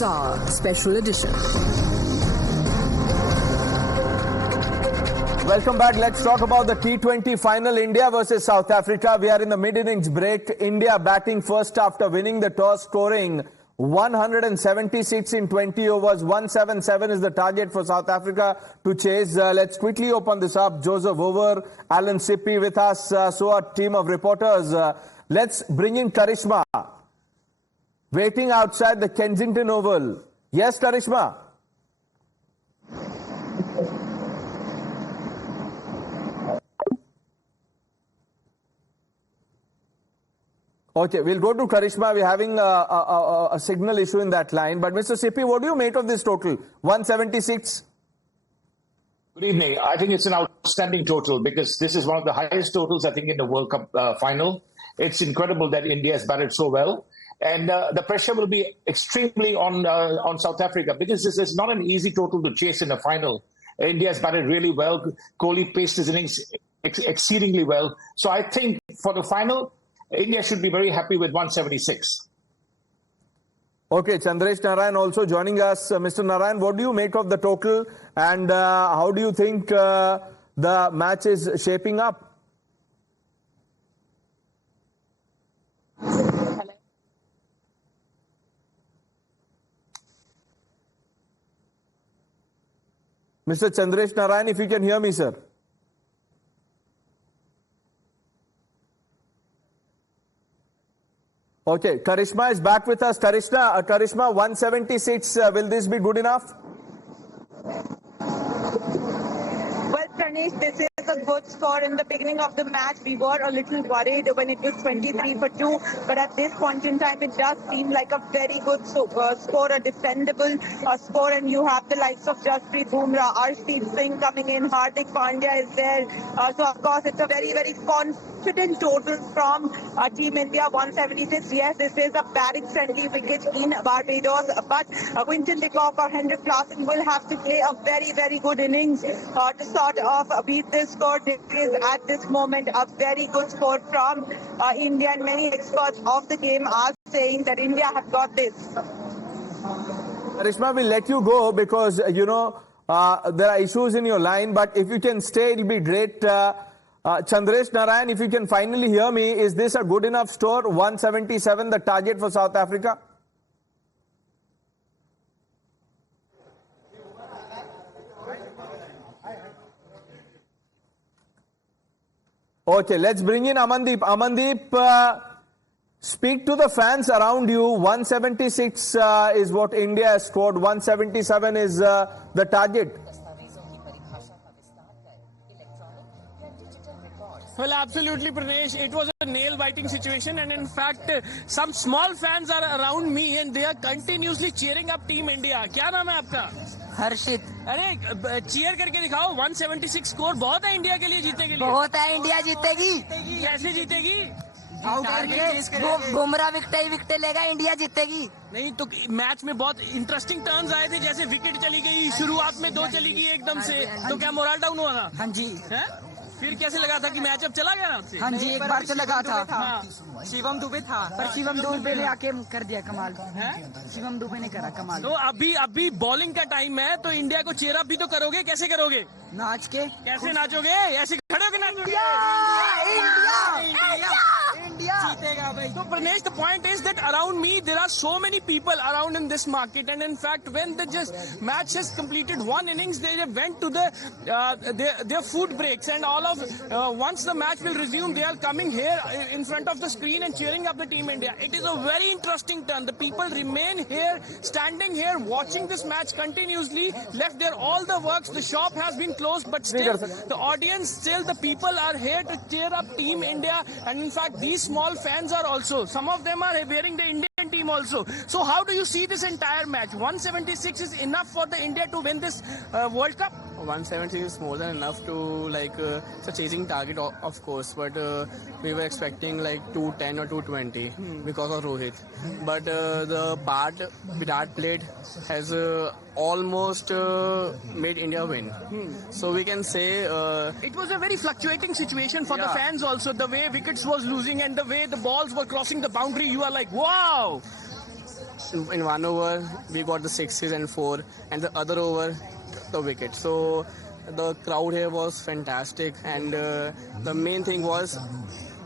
NewsHour Special Edition. Welcome back. Let's talk about the T20 final, India versus South Africa. We are in the mid-innings break. India batting first after winning the toss, scoring 176 in 20 overs. 177 is the target for South Africa to chase. Let's quickly open this up. Joseph Over, Alan Sippy with us, so a team of reporters. Let's bring in Karishma, waiting outside the Kensington Oval. Yes, Karishma? Okay, we'll go to Karishma. We're having a signal issue in that line. But Mr. Sippy, what do you make of this total? 176? Good evening. I think it's an outstanding total because this is one of the highest totals, I think, in the World Cup final. It's incredible that India has batted so well. And the pressure will be extremely on South Africa because this is not an easy total to chase in a final. India has batted really well. Kohli paced his innings exceedingly well. So I think for the final, India should be very happy with 176. Okay, Chandresh Narayan also joining us. Mr. Narayan, what do you make of the total and how do you think the match is shaping up? Mr. Chandresh Narayan, if you can hear me, sir. Okay, Karishma is back with us. Karishma, 176, will this be good enough? Well, Pranesh, this is a good score. In the beginning of the match, we were a little worried when it was 23 for 2. But at this point in time, it does seem like a very good score, a defendable score. And you have the likes of Jasprit Bumrah, Arshdeep Singh coming in, Hardik Pandya is there. So, of course, it's a very, very confident total from Team India, 176. Yes, this is a batting-friendly wicket in Barbados. But Quinton de Kock or Hendrik Klaasen will have to play a very, very good innings to sort of beat this score. It is at this moment a very good score from India, and many experts of the game are saying that India have got this. Karishma, we'll let you go because, there are issues in your line, but if you can stay, it'll be great. Chandresh Narayan, if you can finally hear me, is this a good enough score? 177, the target for South Africa? Okay, let's bring in Amandeep. Amandeep, speak to the fans around you. 176 is what India has scored. 177 is the target. Well, absolutely, Pranesh. It was a nail-biting situation, and in fact, some small fans are around me, and they are continuously cheering up Team India. क्या नाम है आपका? हर्षित. अरे cheer करके दिखाओ. 176 score बहुत है India के लिए जीतने के लिए. बहुत है, इंडिया जीतेगी. कैसे जीतेगी? आउट करके बुमराह विकेट लेगा, इंडिया जीतेगी. नहीं तो मैच में बहुत इंटरेस्टिंग टर्न्स आए थे, जैसे विकेट चली गई, शुरुआत में 2 चली गई एकदम से, तो क्या मोरल डाउन हुआ था? हाँ जी. फिर कैसे लगा था कि मैच अब चला गया आपसे? हाँ जी, एक बार तो लगा था. शिवम दुबे था, पर शिवम दुबे ने आके कर दिया कमाल. शिवम दुबे ने करा कमाल. तो अभी बॉलिंग का टाइम है, तो इंडिया को चेयर अप भी तो करोगे. कैसे करोगे? नाच के. कैसे नाचोगे? ऐसे खड़े होके नाचोगे? So Pranesh, the point is that around me there are so many people around in this market, and in fact when the match has completed one innings, they went to their food breaks, and all of once the match will resume, they are coming here in front of the screen and cheering up the Team India. It is a very interesting turn. The people remain here, standing here, watching this match continuously. Left there all the works, the shop has been closed, but still the audience, still the people are here to cheer up Team India, and in fact these small fans are also, some of them are wearing the Indian team also. So how do you see this entire match? 176 is enough for the India to win this World Cup? 176 is more than enough to it's a chasing target of course, but we were expecting like 210 or 220 because of Rohit. But the part Virat played has almost made India win. So we can say it was a very fluctuating situation for the fans also. The way wickets was losing and the way the balls were crossing the boundary, you are like, wow! in one over we got the 6s and 4, and the other over the wicket. So the crowd here was fantastic, and the main thing was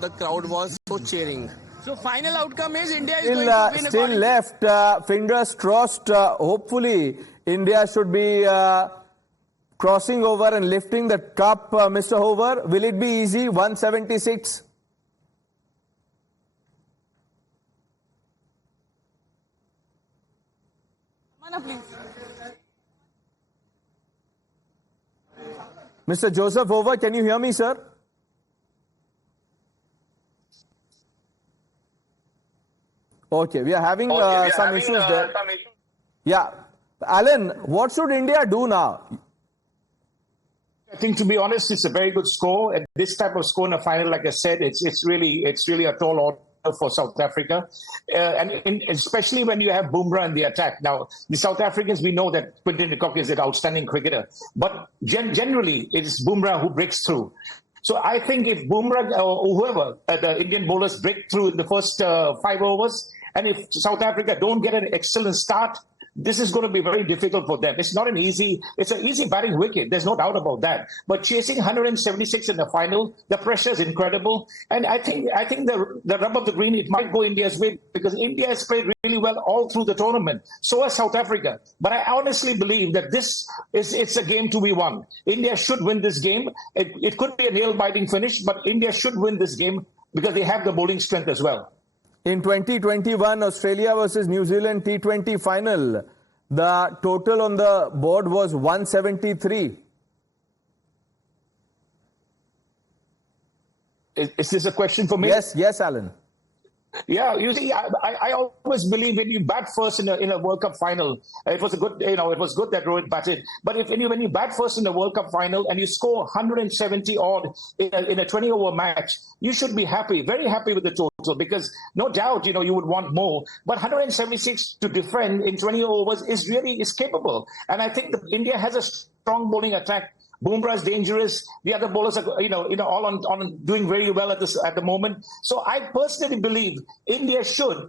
the crowd was so cheering. So final outcome is India is going to win. Still left, fingers crossed. Hopefully, India should be crossing over and lifting the cup. Mr. Hover, will it be easy? 176. Please. Mr. Joseph Hover, can you hear me, sir? Okay, we are having some issues there. Yeah. Alan, what should India do now? I think, to be honest, it's a very good score. And this type of score in a final, like I said, it's really a tall order for South Africa, and especially when you have Bumrah in the attack. Now, the South Africans, we know that Quinton de Kock is an outstanding cricketer, but generally it is Bumrah who breaks through. So I think if Bumrah or whoever, the Indian bowlers break through in the first 5 overs, and if South Africa don't get an excellent start, this is going to be very difficult for them. It's an easy batting wicket. There's no doubt about that. But chasing 176 in the final, the pressure is incredible. And I think the rub of the green, it might go India's way, because India has played really well all through the tournament. So has South Africa. But I honestly believe that it's a game to be won. India should win this game. It could be a nail-biting finish, but India should win this game because they have the bowling strength as well. In 2021 Australia versus New Zealand T20 final, the total on the board was 173. Is this a question for me? Yes, Alan. Yeah, you see, I always believe when you bat first in a World Cup final, it was good that Rohit batted. But when you bat first in the World Cup final and you score 170 odd in a 20-over match, you should be happy, very happy with the total, because no doubt, you would want more. But 176 to defend in 20 overs is capable. And I think that India has a strong bowling attack. Bumrah is dangerous. The other bowlers are, all on doing very well at the moment. So I personally believe India should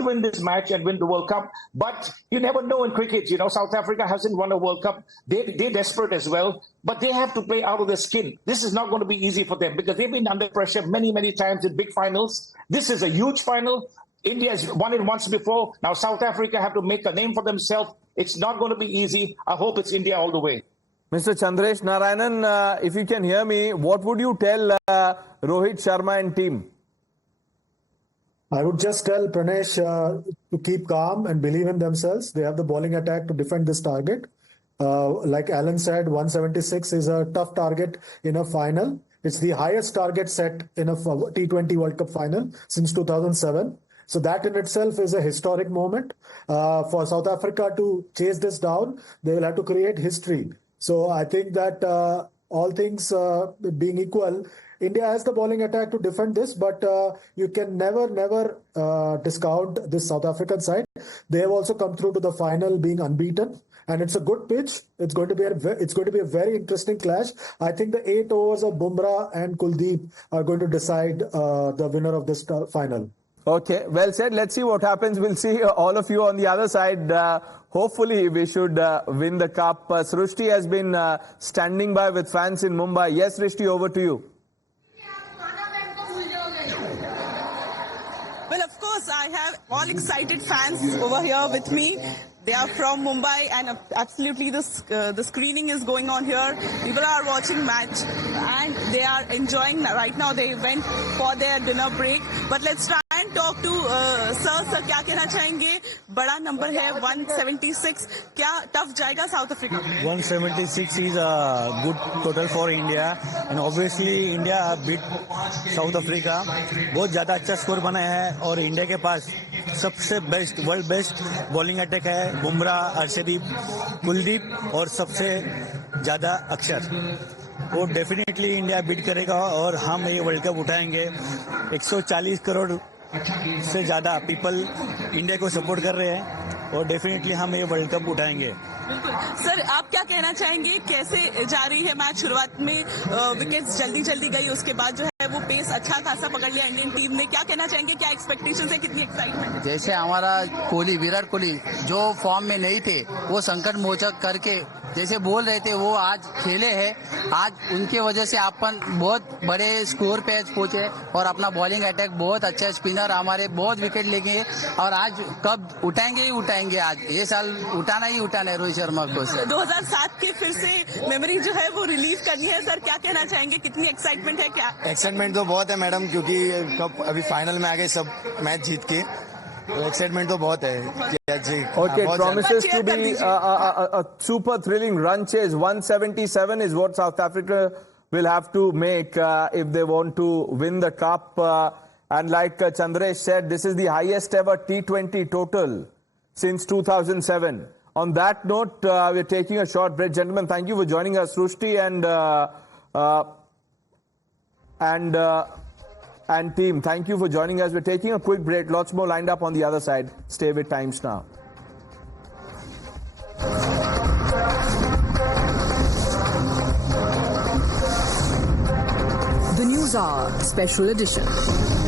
win this match and win the World Cup. But you never know in cricket. South Africa hasn't won a World Cup. They're desperate as well, but they have to play out of their skin. This is not going to be easy for them because they've been under pressure many, many times in big finals. This is a huge final. India has won it once before. Now South Africa have to make a name for themselves. It's not going to be easy. I hope it's India all the way. Mr. Chandresh Narayanan, if you can hear me, what would you tell Rohit Sharma and team? I would just tell Pranesh to keep calm and believe in themselves. They have the bowling attack to defend this target. Like Alan said, 176 is a tough target in a final. It's the highest target set in a T20 World Cup final since 2007. So that in itself is a historic moment. For South Africa to chase this down, they will have to create history. So I think that all things being equal, India has the bowling attack to defend this, but you can never discount this South African side. They have also come through to the final being unbeaten, and it's a good pitch. It's going to be a very interesting clash. I think the 8 overs of Bumrah and Kuldeep are going to decide the winner of this final. Okay, well said. Let's see what happens. We'll see all of you on the other side. Hopefully, we should win the cup. Srishti has been standing by with fans in Mumbai. Yes, Srishti, over to you. Well, of course, I have all excited fans over here with me. They are from Mumbai, and absolutely the screening is going on here. People are watching match and they are enjoying right now. They went for their dinner break. But let's try and talk to sir. Sir, क्या कहना चाहेंगे? बड़ा number है 176. क्या tough जाएगा South Africa? 176 is a good total for India, and obviously India beat South Africa. बहुत ज़्यादा अच्छा स्कोर बनाया है और इंडिया के पास सबसे वर्ल्ड बेस्ट बॉलिंग अटैक है. बुमराह, अर्शदीप, कुलदीप और सबसे ज्यादा अक्षर. वो डेफिनेटली इंडिया बीट करेगा और हम ये वर्ल्ड कप उठाएंगे. 140 करोड़ से ज्यादा पीपल इंडिया को सपोर्ट कर रहे हैं और डेफिनेटली हम ये वर्ल्ड कप उठाएंगे. बिल्कुल सर, आप क्या कहना चाहेंगे? कैसे जा रही है मैच? शुरुआत में विकेट्स जल्दी गई, उसके बाद जो है वो पेस अच्छा खासा पकड़ लिया इंडियन टीम ने. क्या कहना चाहेंगे, क्या एक्सपेक्टेशन है, कितनी एक्साइटमेंट? जैसे हमारा कोहली, विराट कोहली जो फॉर्म में नहीं थे, वो संकट मोचक करके जैसे बोल रहे थे वो आज खेले हैं. आज उनके वजह से अपन बहुत बड़े स्कोर पे पहुंचे और अपना बॉलिंग अटैक बहुत अच्छा. स्पिनर हमारे बहुत विकेट लेंगे और आज कब उठाएंगे ही उठाएंगे. आज ये साल उठाना ही उठाना है रोहित शर्मा को. 2007 के फिर से मेमोरी जो है वो रिलीव करनी है. सर क्या कहना चाहेंगे, कितनी एक्साइटमेंट है? क्या एक्साइटमेंट तो बहुत है मैडम, क्योंकि कब अभी फाइनल में आ गए सब मैच जीत के. एक्साइटमेंट तो बहुत है. Okay, it promises to be a super thrilling run chase. 177 is what South Africa will have to make if they want to win the cup. And like Chandresh said, this is the highest ever T20 total since 2007. On that note, we're taking a short break. Gentlemen, thank you for joining us. Srushti and team, thank you for joining us. We're taking a quick break. Lots more lined up on the other side. Stay with Times Now. The NewsHour Special Edition.